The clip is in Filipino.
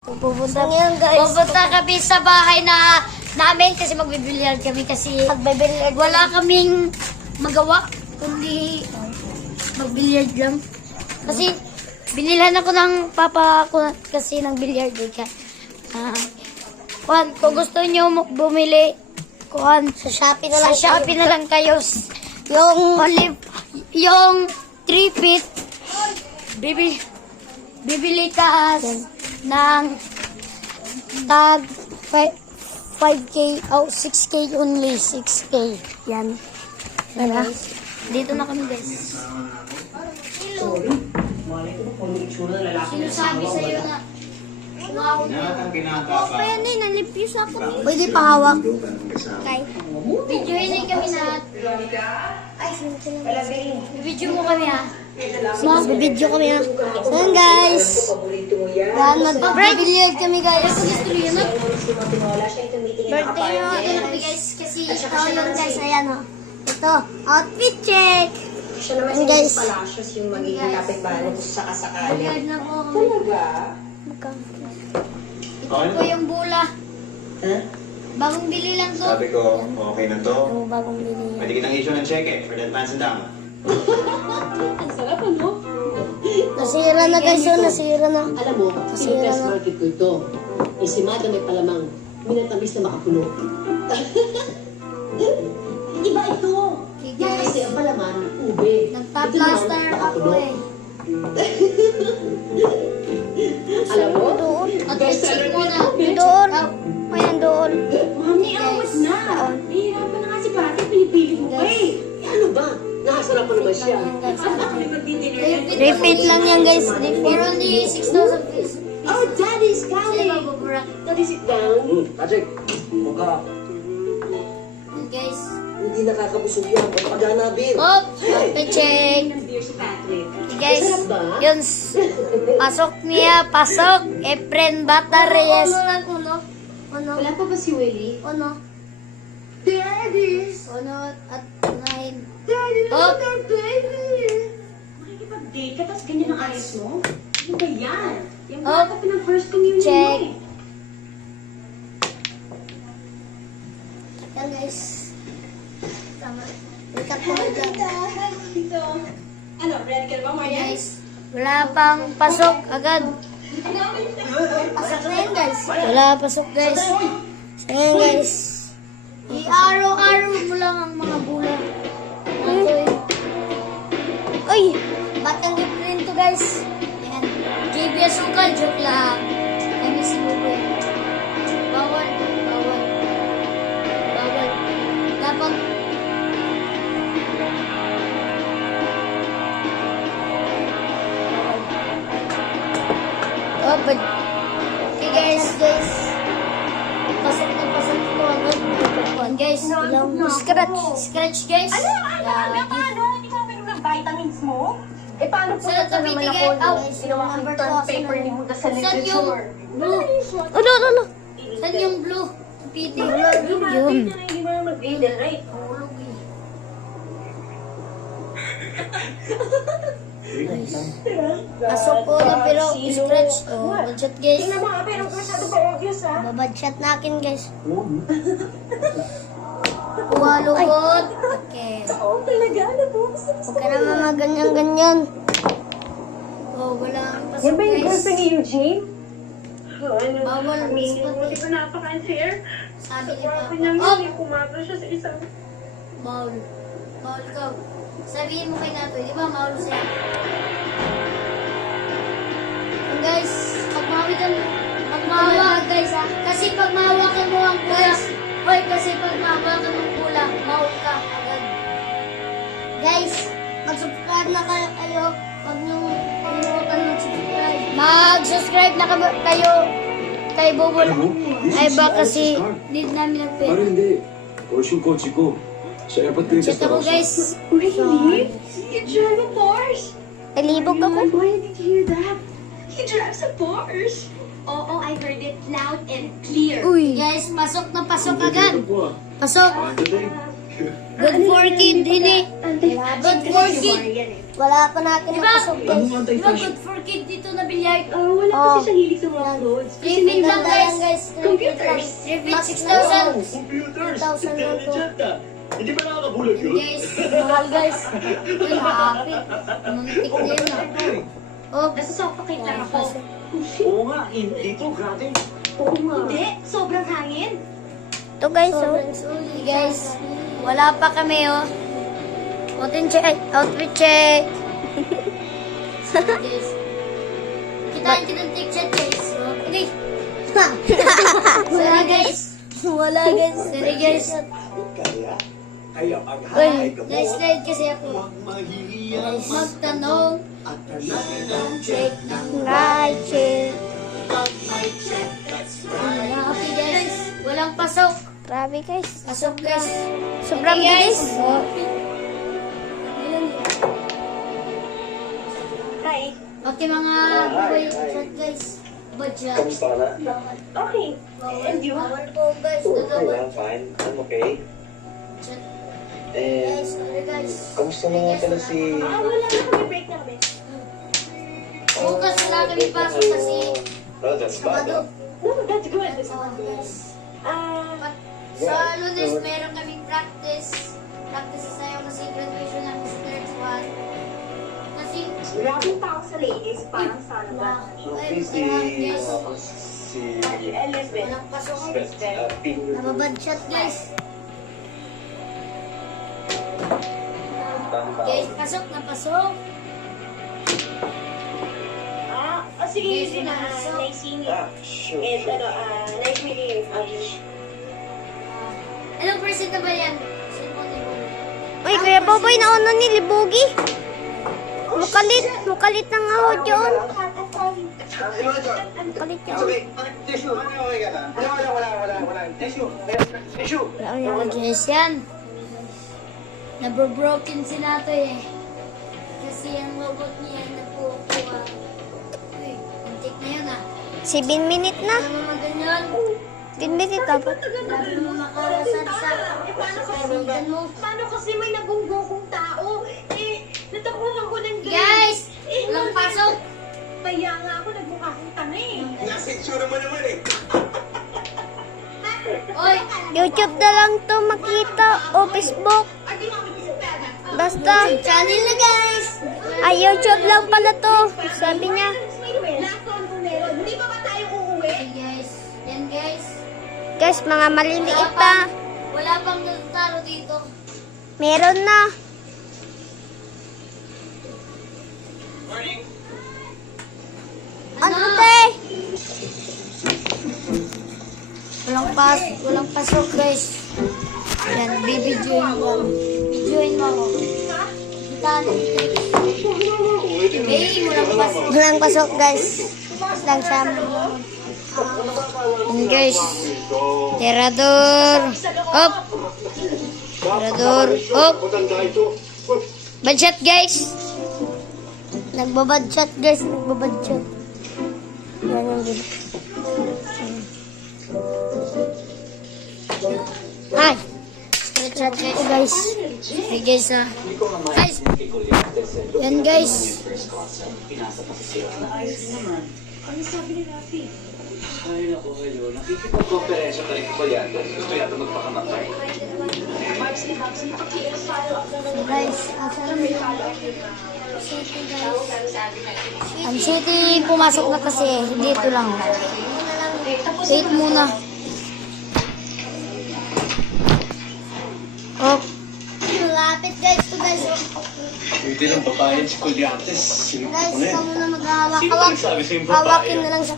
Pupunta ngayon, guys. Pupunta kami sa bahay namin kasi magbibilyard kami kasi wala kaming magawa kundi magbilyard lang. Kasi binilhan ako ng papa ko kasi ng bilyard ka. Kung gusto nyo bumili, Sa Shopee na lang. sa Shopee na lang kayo. Yung 3 feet, bibili ka ng tag 5K o 6K only, 6K. Yan. Diba? Dito na kami, guys. Sinasabi sa'yo na Pwede, nalipis ako. pwede pahawak. Kay. Videoin kami na. Ay, Video mo kami, ha? video kami ha. So yun, guys. Yan, mag-bilyard kami, guys. Birthday mo. Ito na kami, guys, kasi Ito yun, guys. Ayan o. Ito, outfit check. Siya naman Yan, si guys. Miss Palacios yung magiging kapitbahay kung sakasakali. Bilyard na po kami. Ito po yung bula. Huh? Bagong bili lang to. Sabi ko, okay na to. Yung bagong binili. Pwede kitang issue ng cheque for the advance and down. Nasira na, guys. Yun, nasira na. Alam mo, Masira pinag-test na. market ko ito. Isimada may palamang, minatamis na makapuno. Iba ito. Okay, Yan guys. kasi ang palaman, ube. Nag-top Ito naman, plaster ako makapuno. eh. Alam mo, Doon. At best check seller mo na. Doon. Ayan, doon. Mami, awas na. Nahihirapan na nga si Pati, pinipili mo pa eh. ano ba? Nakasarap pa naman siya. Kami magdidinner. Repeat lang yan, guys. For Repeat. only 6,000 pesos. Oh, Daddy's Sila coming! magbubrak. Daddy, sit down. Patrick, mukha. Guys. Hindi nakakabusog yan. Pagpagana, Bill. Oh, check. Ng beer si Patrick. Guys, Masarap ba? yun. Pasok niya, pasok. Efren Batarreyes. Uno. Wala pa ba si Willie? Uno. Daddy's! Uno at 9. Daddy, Oh. look at our baby! Makikipag-date ka, tapos ganyan ang ayos mo? Ano ba yan? Yung Oh. bata pa ng first communion Check. mo eh. Yan, guys. Tama. Ikat mo na dyan. Dito. Ano, ready ka na ba, Marian? Guys, wala pang pasok agad. Pasok na yan, guys. Wala pasok, guys. Ayan, guys. I-araw-araw mo lang ang mga bula. Ito eh. Uy! Batang gift rin to, guys. Yan. JB Asukal, joke lang. I miss you, boy. Bawal. Bawal. Bawal. Dapat. Oh, but... Okay, guys. Pasok na pasok ko agad. Guys, scratch, guys. Ano? Hindi ka uminom ng vitamins mo? Eh, paano po Saan ito naman bibigay? ako? Oh, Ginawa kang number term two, paper saan ni Buddha sa Saan yung literature. blue? Ano? Saan yung blue? PT. Yun. Hindi mo naman mag-read and write. Pasok ko na pero scratch. Oh, budget, guys. Tingnan mo nga, pero masyado pa obvious ha. Babadshot na akin, guys. Walukot. Okay. Oo, talaga. Ano po? Huwag ka naman maganyan-ganyan. Oh, walang pasok, Yan ba yung guys. girlfriend ni Eugene? Oh, ano? Bawal. Hindi ko napaka-unfair. Sabi ni Sabi Papa. niya Oh, nga, kumabra siya sa isang... Maul. Maul ka. Sabihin mo kay Natoy, di ba maul siya? And guys, pag mahawa, guys ha. Kasi pag mahawakan mo ang pula, hoy, kasi pag mahawakan mo ang pula, maul ka agad. Guys, mag-subscribe na kayo. Huwag niyo kalimutan mag-subscribe. Mag-subscribe na kayo kay Bubol. Alam mo, this Ay is ba your kasi office car. need namin nag-pay. Parang hindi. Porsche yung kotse ko. Sa airport ko yung Chat ako, guys. Really? You drive a Porsche? Talibog Oh ako. my boy, did you hear that? He drives a Porsche. Oo, I heard it loud and clear. Uy. Guys, pasok na pasok agad. Pasok. Good for kid, hindi. Good for kid. Wala pa natin Diba? napasok guys. Diba good for kid dito na bilyar? Wala kasi siyang hilig sa mga clothes. Kasi Living lang Ganda yan guys. guys. computers. Living 6,000. Computers! 2,000 lang to. Hindi ba nakakabulag yun? Guys, mahal guys. Uy, happy. Muntik na yun ah. Oh, Nasusuffocate lang ako. Oo nga, hindi to. Grabe. Oo nga. Hindi, sobrang hangin. Ito guys, oh. guys, wala pa kami oh. Outfit check. Guys. Kitaan kita ng tick check guys. Okay. Sorry guys. Wala guys. Sorry guys. Kaya pag Uy, Na-slide kasi ako. Guys, magtanong. Check ng right check. happy guys. Walang pasok. Grabe guys. Pasok guys. Sobrang Okay, guys. bilis. Hi. Okay mga boy chat guys. Budget. Kamusta ka na? Okay. And you? Bawal po guys. Okay lang, fine. I'm okay. Chat. Eh, Guys, sorry guys. kamusta na nga pala si... Wala na kami break na kami. Bukas wala kami pasok kasi Oh, that's bad. Sabado. No, that's good. Guys. Ah, Sa Lunes, meron kaming practice. Practice sa sayaw kasi graduation namin sa third one. Kasi, grabe pa ako sa ladies. Parang sana ba? Si... guys, Si... Elizabeth. walang pasok. Ping... Nababad shot guys. Guys, pasok na pasok. Sige, Yes, yun na. so- Nice seeing you. Sure, And nice meeting you. Anong percent na ba yan? Cellphone ni Bobo. Uy, Kuya Boboy, nauna ni Libugi. Mukalit. Mukalit na nga ho dyan. Mukalit yun. Guys, yan. Nabro-broken si Nato eh. Kasi ang robot niya nagpukuha. Uy, antik na yun ah. 7 minutes na. Alam mo maganyan? 10 minutes dapat. Grabe mo makarasan sa kaibigan mo. Paano kasi may nagunggokong tao? Natakunan ko ng Guys! Walang pasok! Kaya nga ako nagmukha akong tanga eh. Nasitsura mo naman eh. Oy! YouTube na lang to makita. O Facebook. Basta. Channel na guys! Ay, YouTube lang pala to. Sabi niya. Last one kung meron. Hindi pa ba tayo uuwi? Okay guys. Yan guys. Guys, mga maliliit pa. Wala pang natalo dito. Meron na. Ano te? Walang pasok guys. Yan, bibidyoin mo. Bidyoin mo ako. Kitaan ng tricks. Hey, walang pasok. Walang pasok guys. Lang siya. Yan guys. Tirador. Up. Tirador. Up. Badshot guys. Nagbabadshot guys. Nagbabadshot. Yan yung video. Ay. Badshot guys. Hey guys ah. Guys. Yan guys. Ay, naku, hello. Nakikipag-conferensya ka rin ko yata. Gusto yata magpakamatay. Guys, asan City guys. Ang City pumasok na kasi dito lang. Wait muna. Oh, Malapit guys to guys. Hindi lang papayag si Kulyates. Guys, ikaw muna maghahawak. Sino nagsabi sa'yo Hawakin papayag? na lang siya.